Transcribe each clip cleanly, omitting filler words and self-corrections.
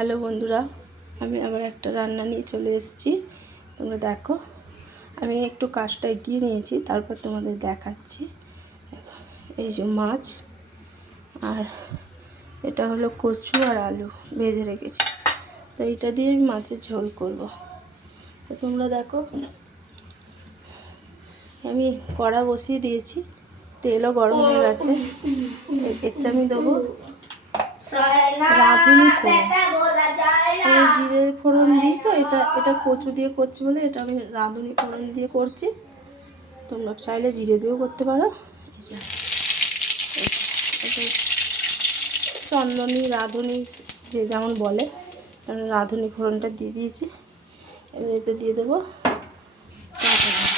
Hello বন্ধুরা, আমি আবার একটা রান্না নিয়ে চলে এসেছি। তোমরা দেখো, আমি একটু কাজটা এগিয়ে নিয়েছি, তারপর তোমাদের দেখাচ্ছি। এই যে মাছ, আর এটা হলো কচু আর আলু ভেজে রেখেছি। তো এইটা দিয়ে আমি মাছের ঝোল করব। তো তোমরা দেখো, আমি কড়া বসিয়ে দিয়েছি, তেলও গরম হয়ে গেছে। এতে আমি দেবো রাঁধুনি ফোড়ন। আমি জিরে ফোড়ন দিই, তো এটা কচু দিয়ে করছি বলে এটা আমি রাঁধুনি ফোড়ন দিয়ে করছি। তোমরা চাইলে জিরে দিয়েও করতে পারো। চন্দনী রাঁধুনি যে যেমন বলে, রাঁধুনি ফোড়নটা দিয়ে দিয়েছি। এবার এতে দিয়ে দেবো কাঁচা লঙ্কা।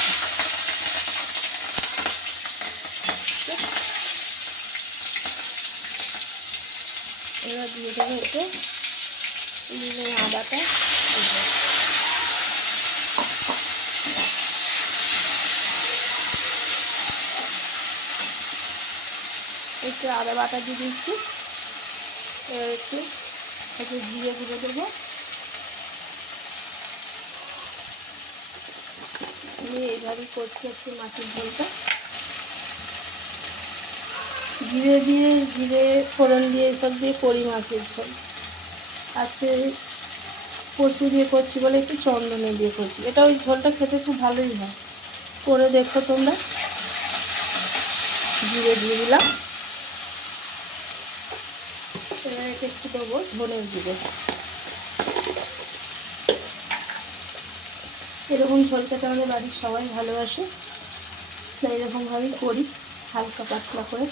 এবার দিয়ে দেবো এতে আদাটা। একটু আদা বাটা দিয়ে দিচ্ছি। এবার একটু জিরে গুঁড়ো দেবো। আমি এইভাবেই করছি একটু মাছের ঝোলটা। জিরে ফোড়ন দিয়ে এসব দিয়ে করি মাছের ঝোল। আজকে কচু দিয়ে করছি বলে একটু চন্দনে দিয়ে করছি। এটা ওই ঝোলটা খেতে খুব ভালোই হয়, করে দেখো তোমরা। জিরে দিয়ে দিলাম। এবার এটা একটু দেবো ধনের গুঁড়ো। এরকম ঝোল খেতে আমাদের বাড়ির সবাই ভালোবাসে, তাই এরকমভাবেই করি, হালকা পাতলা করে।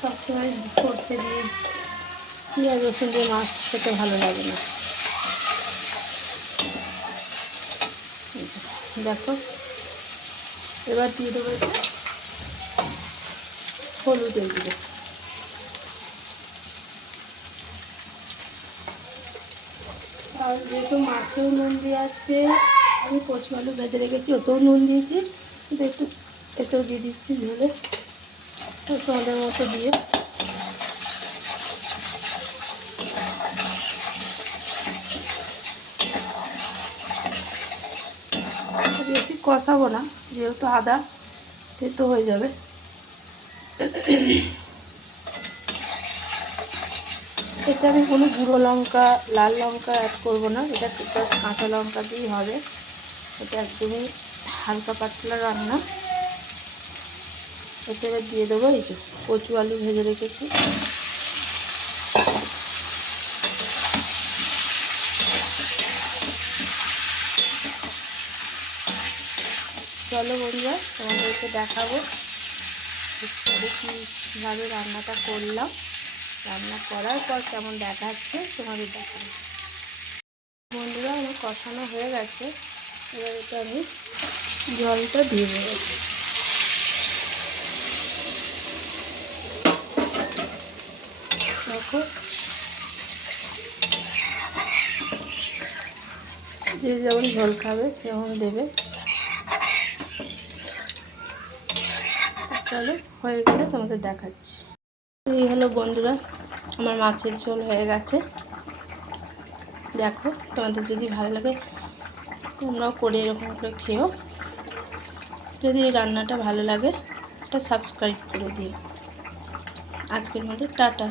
সবসময় সর্ষে দিয়ে পেঁয়াজ রসুন দিয়ে মাছ খেতে ভালো লাগে না। দেখো, এবার দিয়ে দেবো এটা হলুদের গুঁড়ো। আর যেহেতু মাছেও নুন দিয়ে আছে, আমি কচু আলু ভেজে রেখেছি, ওতেও নুন দিয়েছি, কিন্তু একটু এতেও দিয়ে দিচ্ছি ঝোলে স্বাদের মতো দিয়ে। বেশি কষাবো না, যেহেতু আদা তেতো হয়ে যাবে। এতে আমি কোনো গুঁড়ো লঙ্কা, লাল লঙ্কা অ্যাড করবো না, এটা কাঁচা লঙ্কা দিয়েই হবে। এটা একদমই হালকা পাতলা রান্না। এতে এবার দিয়ে দেবো এই যে কচু আলু ভেজে রেখেছি। চলো বন্ধুরা, তোমাদেরকে দেখাবো কীভাবে রান্নাটা করলাম। রান্না করার পর কেমন দেখাচ্ছে তোমাদের দেখাবো। বন্ধুরা, আমার কষানো হয়ে গেছে। এবার এটা আমি জলটা দিয়ে দেবো। দেখো, যে যেমন ঝোল খাবে সেরকম দেবে। চলো, হয়ে গেলে তোমাদের দেখাচ্ছি। এই হলো বন্ধুরা, আমার মাছের ঝোল হয়ে গেছে। দেখো, তোমাদের যদি ভালো লাগে তোমরাও করে এরকম করে খেও। যদি এই রান্নাটা ভালো লাগে, এটা সাবস্ক্রাইব করে দিও। আজকের মতো টাটা।